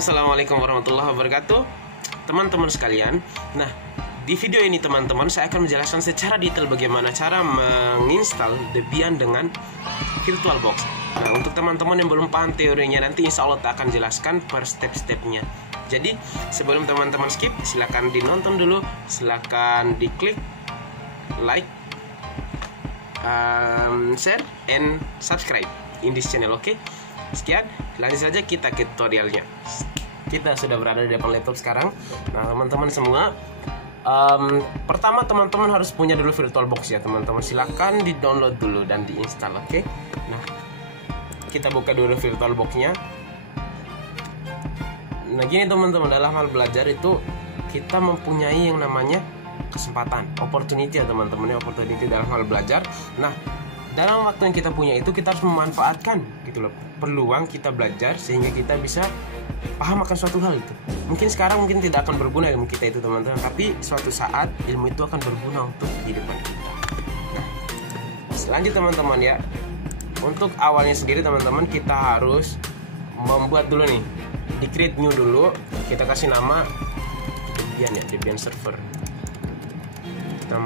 Assalamualaikum warahmatullahi wabarakatuh, teman-teman sekalian. Nah, di video ini teman-teman saya akan menjelaskan secara detail bagaimana cara menginstal Debian dengan VirtualBox. Nah, untuk teman-teman yang belum paham teorinya, nanti insya Allah tak akan jelaskan per step-stepnya. Jadi sebelum teman-teman skip, silahkan dinonton dulu, silahkan diklik like, share, and subscribe in this channel. Oke? Sekian, lanjut saja kita ke tutorialnya. Kita sudah berada di depan laptop sekarang. Nah, teman-teman semua, pertama teman-teman harus punya dulu VirtualBox ya teman-teman. Silahkan di-download dulu dan diinstal. Oke? Nah, kita buka dulu VirtualBox-nya. Nah, gini teman-teman, dalam hal belajar itu kita mempunyai yang namanya kesempatan, opportunity ya teman-teman, opportunity dalam hal belajar. Nah, dalam waktu yang kita punya itu kita harus memanfaatkan gitu loh, peluang kita belajar sehingga kita bisa paham akan suatu hal itu. Mungkin sekarang mungkin tidak akan berguna ilmu kita itu teman-teman, tapi suatu saat ilmu itu akan berguna untuk kehidupan kita. Nah, selanjutnya teman-teman ya, untuk awalnya sendiri teman-teman kita harus membuat dulu nih, di create new dulu, kita kasih nama Debian ya, Debian server. Kita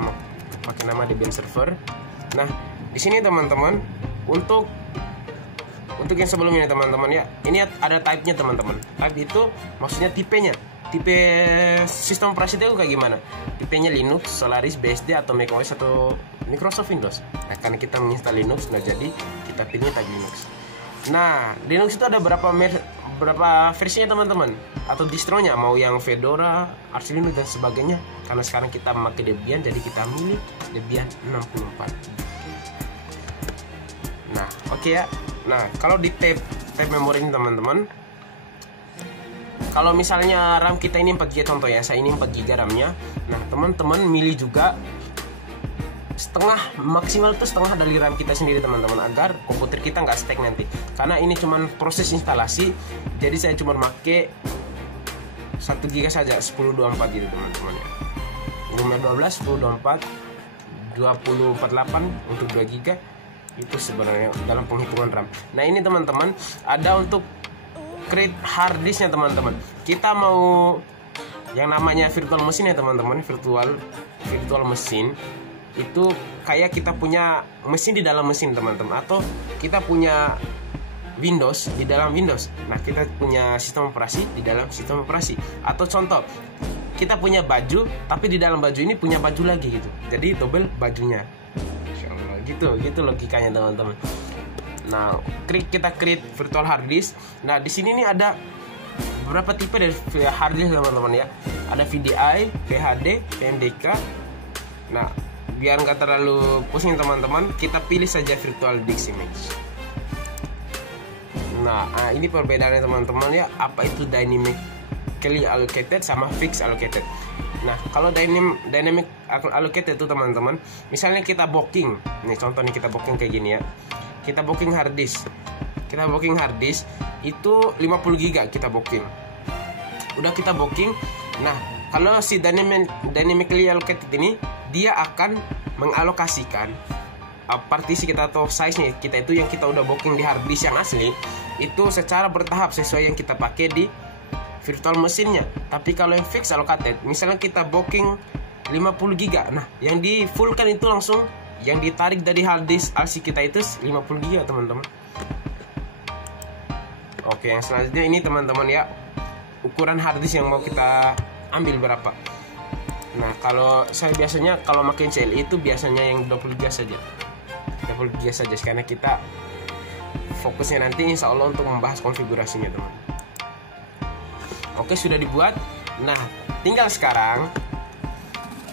pakai nama Debian server. Nah, di sini teman-teman, untuk yang sebelumnya teman-teman ya, ini ada type-nya teman-teman. Type itu maksudnya tipenya. Tipe sistem operasi itu kayak gimana? Tipenya Linux, Solaris, BSD atau macOS atau Microsoft Windows. Nah, karena kita menginstal Linux, nah jadi kita pilih type Linux. Nah, Linux itu ada berapa versinya teman-teman? Atau distronya, mau yang Fedora, Arch Linux dan sebagainya. Karena sekarang kita memakai Debian, jadi kita milih Debian 64. Nah, oke ya. Nah, kalau di tab memori ini teman-teman, kalau misalnya RAM kita ini 4GB contoh ya, saya ini 4GB RAM-nya. Nah, teman-teman milih juga setengah, maksimal itu setengah dari RAM kita sendiri teman-teman, agar komputer kita nggak stuck nanti. Karena ini cuman proses instalasi, jadi saya cuma pakai 1GB saja, 1024 gitu teman-teman ya. Ini 12, 1024, 2048 untuk 2GB. Itu sebenarnya dalam penghitungan RAM. Nah, ini teman-teman ada untuk create hard disknya teman-teman. Kita mau yang namanya virtual machine ya teman-teman. Virtual machine itu kayak kita punya mesin di dalam mesin teman-teman, atau kita punya Windows di dalam Windows. Nah, kita punya sistem operasi di dalam sistem operasi. Atau contoh, kita punya baju tapi di dalam baju ini punya baju lagi gitu. Jadi double bajunya. Gitu logikanya teman-teman. Nah, kita create virtual hard disk. Nah, di sini nih ada beberapa tipe dari hard disk teman-teman ya. Ada VDI, VHD, PMDK. Nah, biar nggak terlalu pusing teman-teman, kita pilih saja virtual disk image. Nah, ini perbedaannya teman-teman ya. Apa itu dynamically allocated sama fixed allocated. Nah, kalau dynamic allocated itu teman-teman, misalnya kita booking, nih contoh nih kita booking kayak gini ya. Kita booking hard disk. Itu 50GB kita booking. Udah kita booking. Nah, kalau si dynamically allocated ini, dia akan mengalokasikan partisi kita atau size-nya kita itu yang kita udah booking di hard disk yang asli itu secara bertahap sesuai yang kita pakai di virtual mesinnya. Tapi kalau yang fixed allocated, misalnya kita booking 50GB, nah yang di fullkan itu langsung yang ditarik dari hard disk RC kita itu 50GB teman-teman. Oke, yang selanjutnya ini teman-teman ya, ukuran hard disk yang mau kita ambil berapa. Nah, kalau saya biasanya kalau makin CLI itu biasanya yang 20GB saja, 20GB saja, karena kita fokusnya nanti insya Allah untuk membahas konfigurasinya teman. Oke, sudah dibuat. Nah, tinggal sekarang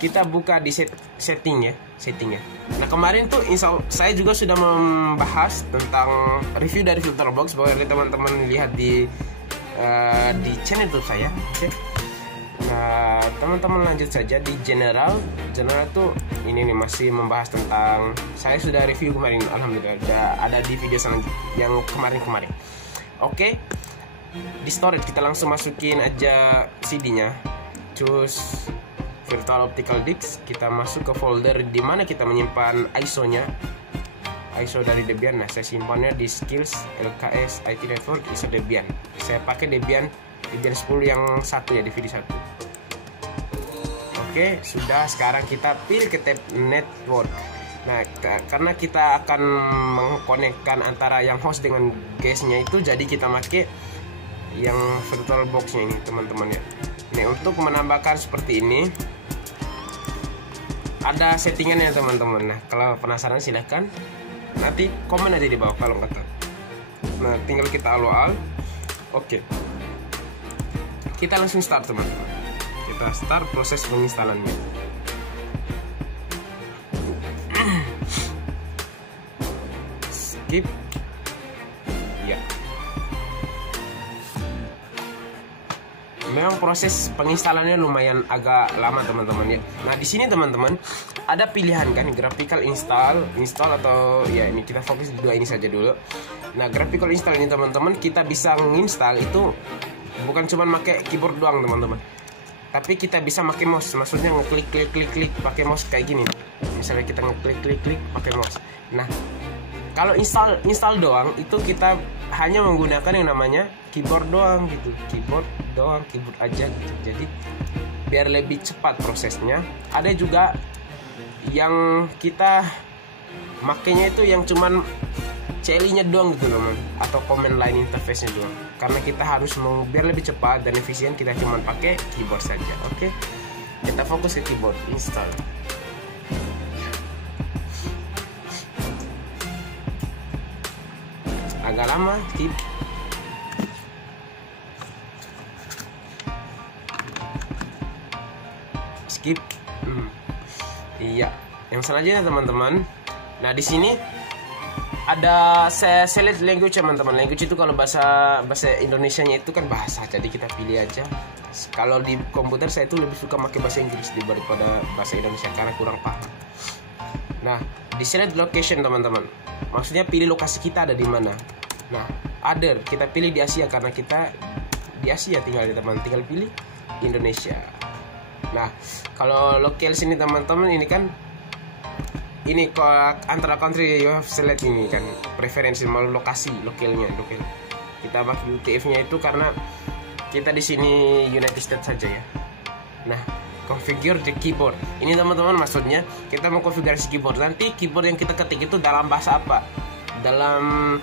kita buka di settingnya. Nah, kemarin tuh saya juga sudah membahas tentang review dari VirtualBox. Boleh teman-teman lihat di channel YouTube saya. Oke. Nah, teman-teman lanjut saja di general tuh ini nih masih membahas tentang, saya sudah review kemarin, alhamdulillah ada di video selanjutnya yang kemarin. Oke. Di storage kita langsung masukin aja CD-nya. Choose virtual optical disk. Kita masuk ke folder di mana kita menyimpan ISO-nya. ISO dari Debian. Nah, saya simpannya di skills LKS IT Network ISO Debian. Saya pakai Debian Debian 10 yang satu ya, DVD 1. Oke, sudah. Sekarang kita pilih ke tab network. Nah, karena kita akan mengkonekkan antara yang host dengan guestnya itu, jadi kita pakai yang virtual boxnya ini teman-teman ya. Nih, untuk menambahkan seperti ini ada settingannya teman-teman. Nah, kalau penasaran silahkan nanti komen aja di bawah kalau nggak tahu. Nah, tinggal kita al. Oke, kita langsung start teman-teman. Kita start proses penginstalannya. Skip. Ya. Memang proses penginstalannya lumayan agak lama teman-teman ya. Nah, di sini teman-teman ada pilihan kan, graphical install atau ya ini kita fokus di dua ini saja dulu. Nah, graphical install ini teman-teman kita bisa menginstal itu bukan cuma pakai keyboard doang teman-teman. Tapi kita bisa pakai mouse, maksudnya ngeklik pakai mouse kayak gini. Misalnya kita ngeklik pakai mouse. Nah, kalau install doang itu kita hanya menggunakan yang namanya keyboard doang gitu. Keyboard aja gitu. Jadi biar lebih cepat prosesnya. Ada juga yang kita makainya itu yang cuman CLI-nya doang gitu teman, atau command line interface-nya doang. Karena kita harus biar lebih cepat dan efisien, kita cuma pakai keyboard saja. Oke. Kita fokus ke keyboard install. Agak lama, skip. Iya. Yang selanjutnya teman-teman. Nah, di sini ada select language teman-teman. Language itu kalau bahasa Indonesianya itu kan bahasa, jadi kita pilih aja. Kalau di komputer saya itu lebih suka pakai bahasa Inggris daripada bahasa Indonesia karena kurang paham. Nah, di select location teman-teman, maksudnya pilih lokasi kita ada di mana. Nah, other kita pilih di Asia karena kita di Asia tinggal di teman, tinggal pilih Indonesia. Nah, kalau local sini teman-teman ini kan ini antara country you have select ini kan preferensi mau lokasi lokalnya. Kita pakai UTF-nya itu karena kita di sini United States saja ya. Nah, configure the keyboard. Ini teman-teman maksudnya kita mau konfigurasi keyboard. Nanti keyboard yang kita ketik itu dalam bahasa apa? Dalam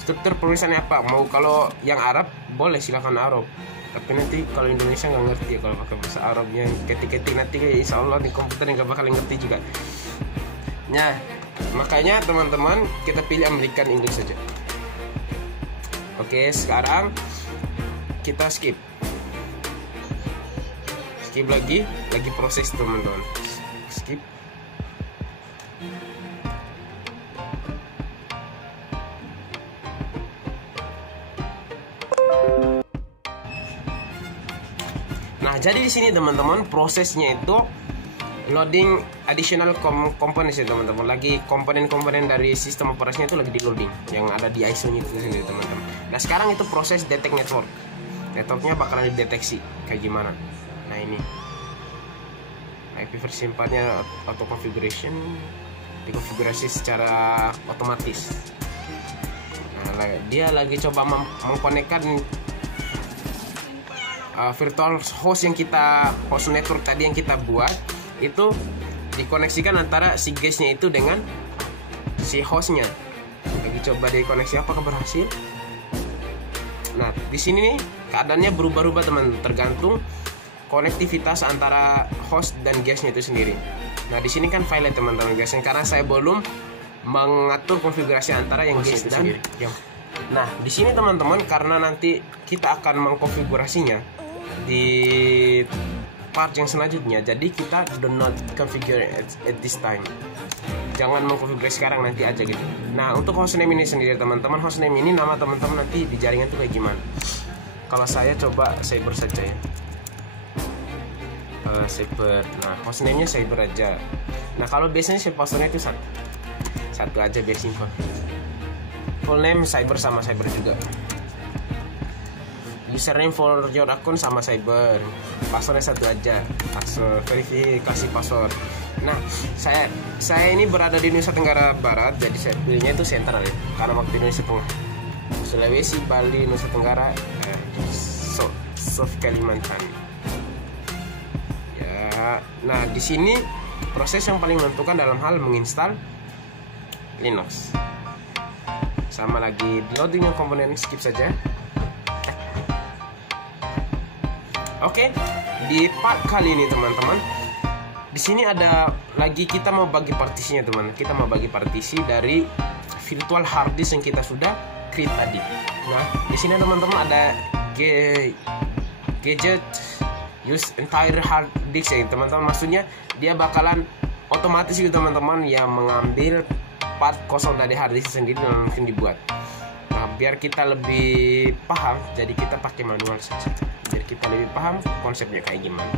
struktur penulisannya apa? Mau kalau yang Arab boleh silakan Arab. Tapi nanti kalau Indonesia nggak ngerti kalau pakai bahasa Arabnya ketik-ketik nanti insya Allah di komputer nggak bakal ngerti juga. Nah, makanya teman-teman kita pilih American English saja. Oke, sekarang kita skip lagi proses teman-teman. Skip. Nah, jadi di sini teman-teman prosesnya itu loading additional components ya teman-teman. Lagi komponen-komponen dari sistem operasinya itu lagi di loading yang ada di ISO-nya itu sendiri teman-teman. Nah, sekarang itu proses detect network. Networknya bakalan dideteksi kayak gimana. Nah, ini IP versi 4-nya auto configuration dikonfigurasi secara otomatis. Nah, dia lagi coba mengkonekkan virtual host host network tadi yang kita buat itu dikoneksikan antara si guestnya itu dengan si hostnya. Lagi coba dikoneksi, apakah berhasil? Nah, di sini nih keadaannya berubah-ubah teman, tergantung konektivitas antara host dan guestnya itu sendiri. Nah, di sini kan file teman-teman guys, karena saya belum mengatur konfigurasi antara yang guest dan yang. Nah, di sini teman-teman karena nanti kita akan mengkonfigurasinya di part yang selanjutnya, jadi kita do not configure at this time. Jangan mengkonfigurasi sekarang, nanti aja gitu. Nah, untuk hostname ini sendiri teman-teman, hostname ini nama teman-teman nanti di jaringan itu kayak gimana. Kalau saya coba Cyber saja ya. Cyber. Nah, hostname-nya Cyber aja. Nah, kalau biasanya password-nya itu satu aja biar simple. Full name Cyber sama Cyber juga. Username for your account sama Cyber. Passwordnya satu aja. Password verifikasi password. Nah, saya ini berada di Nusa Tenggara Barat, jadi saya pilihnya itu sentral ya, karena waktu Indonesia Tengah. Sulawesi, Bali, Nusa Tenggara, of Kalimantan. Ya, nah di sini proses yang paling menentukan dalam hal menginstal Linux. Sama lagi di loading yang komponen, skip saja. Oke, di part kali ini teman-teman, di sini ada lagi kita mau bagi partisinya teman. Kita mau bagi partisi dari virtual hard disk yang kita sudah create tadi. Nah, di sini teman-teman ada gadget use entire hard disk ya teman-teman. Maksudnya dia bakalan otomatis gitu teman-teman yang mengambil part kosong dari hard disk sendiri dan langsung dibuat. Nah, biar kita lebih paham, jadi kita pakai manual saja. Biar kita lebih paham konsepnya kayak gimana.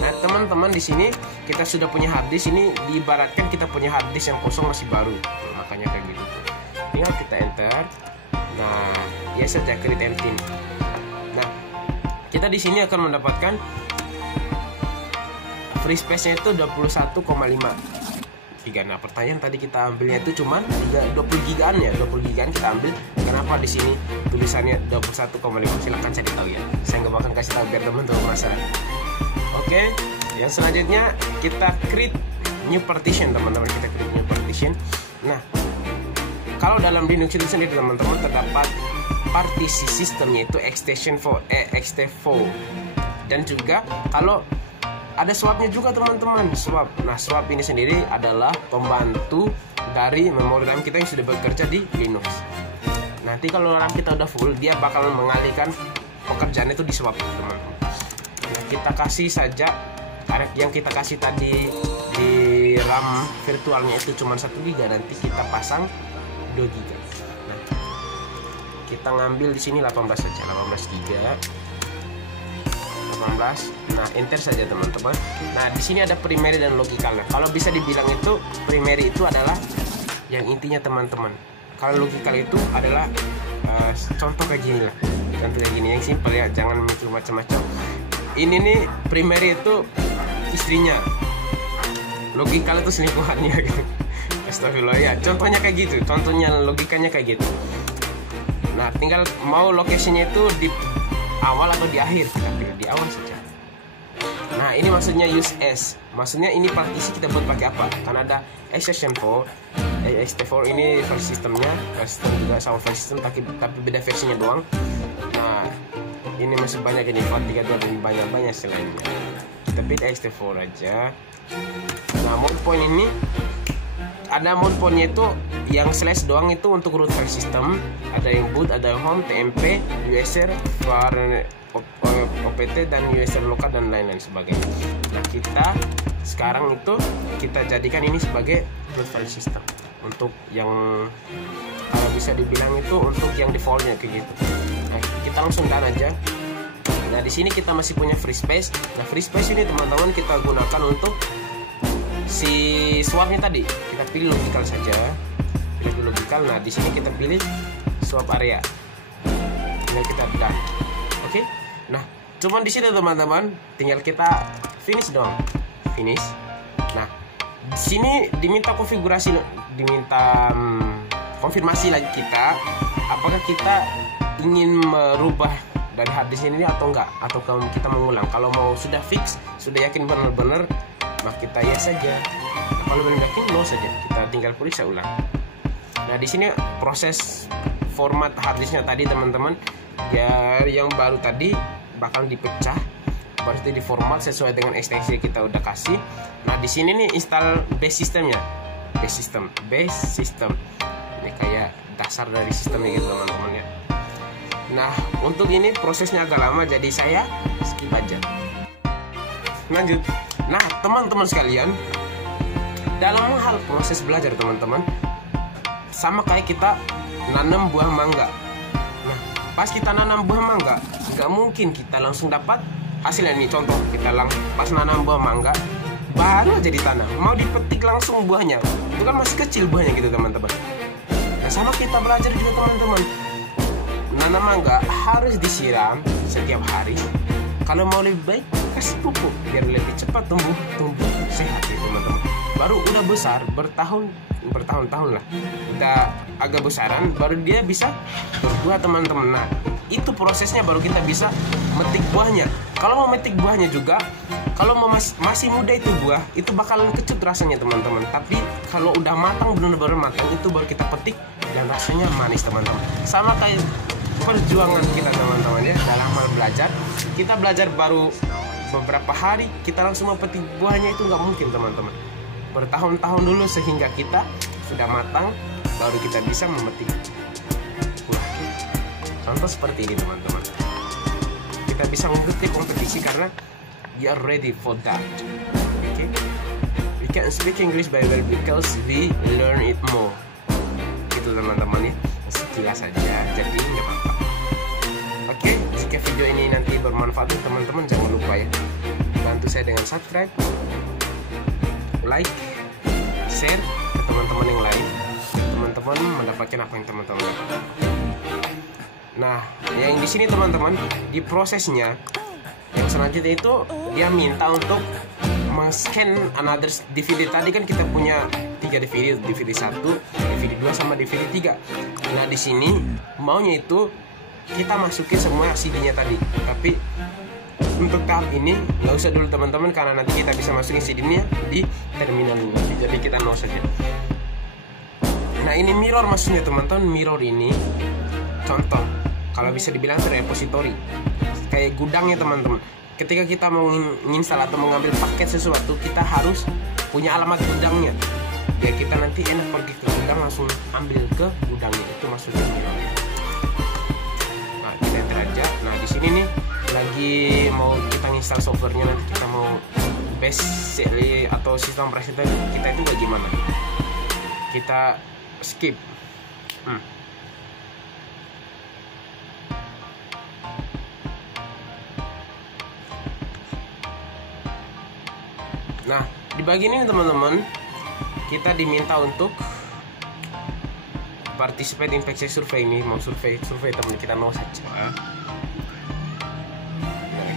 Nah, teman-teman di sini kita sudah punya hard disk, ini diibaratkan kita punya hard disk yang kosong masih baru. Nah, makanya kayak gitu. Tinggal kita enter. Nah, ya saja create empty. Nah, kita di sini akan mendapatkan free space-nya itu 21,5 giga. Nah, pertanyaan tadi kita ambilnya itu cuman 20 gigaan ya, 20 gigaan kita ambil. Kenapa di sini tulisannya 21,5? Silahkan cari tahu ya. Saya nggak bakal kasih tahu biar teman-teman penasaran. Oke, yang selanjutnya kita create new partition teman-teman. Kita create new partition. Nah, kalau dalam Linux itu sendiri teman-teman terdapat partisi sistemnya itu ext4, dan juga kalau ada swapnya juga teman-teman, swap. Nah, swap ini sendiri adalah pembantu dari memori RAM kita yang sudah bekerja di Linux. Nanti kalau RAM kita udah full, dia bakal mengalihkan pekerjaan itu di swap teman-teman. Nah, kita kasih saja yang kita kasih tadi di RAM virtualnya itu cuma 1 GB, nanti kita pasang 2 GB. Nah, kita ngambil di sini 18 saja, 18 GB. 18. Nah, enter saja teman-teman. Nah, di sini ada primary dan logical. Nah, kalau bisa dibilang itu primary itu adalah yang intinya teman-teman. Kalau logical itu adalah contoh kayak gini lah. Contoh kayak gini yang simpel ya, jangan mikir macam-macam. Ini nih primary itu istrinya. Logical itu selingkuhannya gitu. Astagfirullah ya. Contohnya kayak gitu. Contohnya logikanya kayak gitu. Nah, tinggal mau location-nya itu di awal atau di akhir, kita pilih di awal saja. Nah, ini maksudnya use as. Maksudnya ini partisi kita buat pakai apa? Karena ada ext4, ext4 ini file sistemnya, sistem juga sama file sistem tapi beda versinya doang. Nah, ini masih banyak ini FAT32 dan banyak selainnya. Kita pilih ext4 aja. Nah, mode point ini ada mode pointnya itu yang slash doang itu untuk root file system, ada yang boot, ada yang home, tmp, user, var, opt dan user lokal dan lain-lain sebagainya. Nah, kita sekarang itu kita jadikan ini sebagai root file system untuk yang kalau bisa dibilang itu untuk yang defaultnya kayak gitu. Nah, kita langsung done aja. Nah, di sini kita masih punya free space. Nah, free space ini teman-teman kita gunakan untuk si swapnya tadi. Kita pilih logical saja. Pilih logical. Nah, di sini kita pilih swap area. Tinggal kita done. Oke. Nah, cuman di sini teman-teman, tinggal kita finish doang. Finish. Nah, di sini diminta konfigurasi, diminta konfirmasi lagi kita apakah kita ingin merubah dari hard disk ini atau enggak, atau kalau kita mengulang. Kalau mau sudah fix, sudah yakin benar-benar, maka kita yes saja. Nah, kalau belum yakin no saja, kita tinggal periksa ulang. Nah, di sini proses format hard disknya tadi teman-teman ya, yang baru tadi bakal dipecah, baru itu diformat sesuai dengan ekstensi yang kita udah kasih. Nah, di sini nih install base systemnya, base system ini kayak dasar dari sistemnya gitu teman-teman ya. Nah, untuk ini prosesnya agak lama, jadi saya skip aja. Lanjut. Nah, teman-teman sekalian, dalam hal proses belajar teman-teman, sama kayak kita nanam buah mangga. Nah, pas kita nanam buah mangga, nggak mungkin kita langsung dapat hasilnya. Nih contoh, kita pas nanam buah mangga, baru aja ditanam, mau dipetik langsung buahnya, itu kan masih kecil buahnya gitu teman-teman. Nah, sama kita belajar juga teman-teman. Nanam mangga harus disiram setiap hari. Kalau mau lebih baik, kasih pupuk biar lebih cepat tumbuh sehat ya teman-teman. Baru udah besar bertahun-tahun lah, udah agak besaran, baru dia bisa berbuah teman-teman. Nah itu prosesnya baru kita bisa metik buahnya. Kalau mau metik buahnya juga, kalau masih muda itu buah itu bakalan kecut rasanya teman-teman. Tapi kalau udah matang, benar-benar matang, itu baru kita petik dan rasanya manis teman-teman. Sama kayak perjuangan kita teman-teman ya, dalam hal belajar. Kita belajar baru beberapa hari kita langsung memetik buahnya, itu nggak mungkin teman-teman. Bertahun-tahun dulu sehingga kita sudah matang, baru kita bisa memetik buah. Contoh seperti ini teman-teman. Kita bisa mengikuti kompetisi karena we are ready for that. Okay? We can speak English very well because we learn it more. Gitu teman-teman ya. Sekilas saja, jadi nggak apa-apa. Oke, jika video ini nanti bermanfaat teman-teman, jangan lupa ya bantu saya dengan subscribe, like, share ke teman-teman yang lain. Teman-teman mendapatkan apa yang teman-teman dapat. Nah, yang di sini teman-teman, di prosesnya yang selanjutnya itu dia minta untuk men-scan another DVD. Tadi kan kita punya 3 DVD, DVD 1, DVD 2 sama DVD 3. Nah, di sini maunya itu kita masukin semua CD-nya tadi. Tapi untuk tahap ini nggak usah dulu teman-teman, karena nanti kita bisa masukin CD-nya di terminal ini. Jadi kita no saja. Nah, ini mirror maksudnya teman-teman. Mirror ini contoh, kalau bisa dibilang itu repository, kayak gudangnya teman-teman. Ketika kita mau menginstal atau mengambil paket sesuatu, kita harus punya alamat gudangnya. Ya kita nanti enak pergi ke gudang langsung ambil ke gudangnya, itu maksudnya mirror. Nah, kita enter aja. Nah, di sini nih lagi mau kita install softwarenya, nanti kita mau base atau sistem operasi kita itu bagaimana. Kita skip. Nah, di bagian ini teman-teman, kita diminta untuk participate in infeksi survei ini. Mau survei teman kita mau saja. Nah,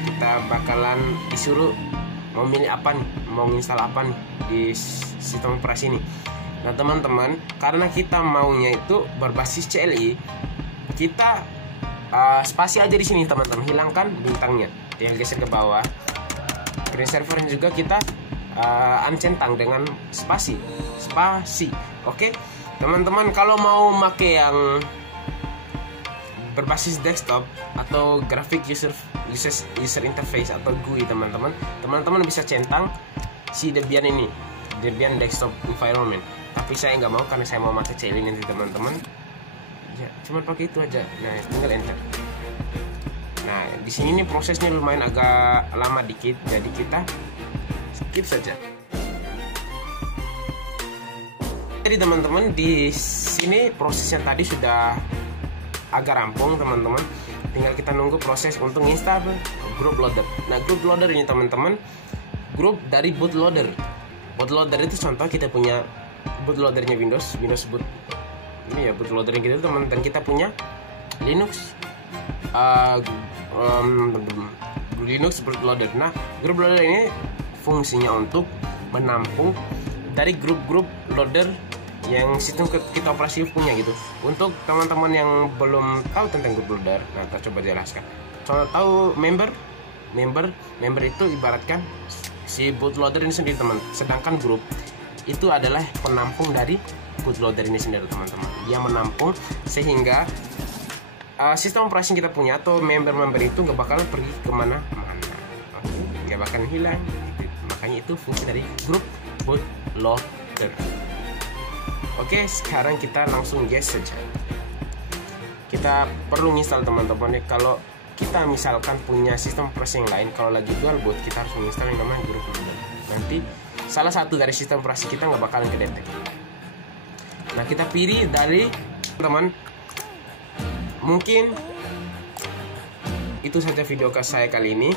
kita bakalan disuruh memilih apa nih, mau install apa nih di sistem operasi ini. Nah teman-teman, karena kita maunya itu berbasis CLI, kita spasi aja di sini teman-teman, hilangkan bintangnya, tinggal geser ke bawah. Green server juga kita uncentang dengan spasi. Oke teman-teman, kalau mau pakai yang berbasis desktop atau graphic user interface atau GUI teman-teman bisa centang si Debian ini, Debian desktop environment. Tapi saya nggak mau karena saya mau pakai CLI nanti teman-teman. Ya cuma pakai itu aja. Nah tinggal enter. Nah di sini nih prosesnya lumayan agak lama dikit, jadi kita skip saja. Jadi teman-teman, di sini prosesnya tadi sudah agak rampung teman-teman. Tinggal kita nunggu proses untuk install group loader. Nah group loader ini teman-teman, grup dari bootloader. Bootloader itu contoh kita punya bootloadernya Windows boot. Ini ya bootloader gitu teman. Dan kita punya Linux Linux bootloader. Nah grup loader ini fungsinya untuk menampung dari grup-grup loader yang sistem kita operasi punya gitu. Untuk teman-teman yang belum tahu tentang grup loader, nah kita coba jelaskan. Contoh tahu member itu ibaratkan si bootloader ini sendiri teman. Sedangkan grup itu adalah penampung dari bootloader ini sendiri teman-teman. Dia menampung sehingga sistem operasi yang kita punya atau member itu nggak bakalan pergi kemana-mana, nggak bakalan hilang. Makanya itu fungsi dari grup bootloader. Oke, sekarang kita langsung gas saja. Kita perlu install teman-teman. Kalau kita misalkan punya sistem operasi yang lain, kalau lagi dual boot kita harus menginstal yang namanya grup loader. Nanti salah satu dari sistem operasi kita nggak bakalan kedetek. Nah kita pilih dari teman. Mungkin itu saja video saya kali ini.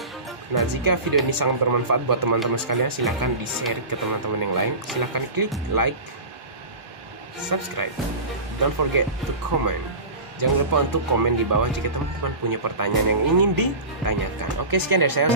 Nah jika video ini sangat bermanfaat buat teman-teman sekalian, silahkan di share ke teman-teman yang lain. Silahkan klik like, subscribe, don't forget to comment. Jangan lupa untuk komen di bawah jika teman-teman punya pertanyaan yang ingin ditanyakan. Oke, sekian dari saya.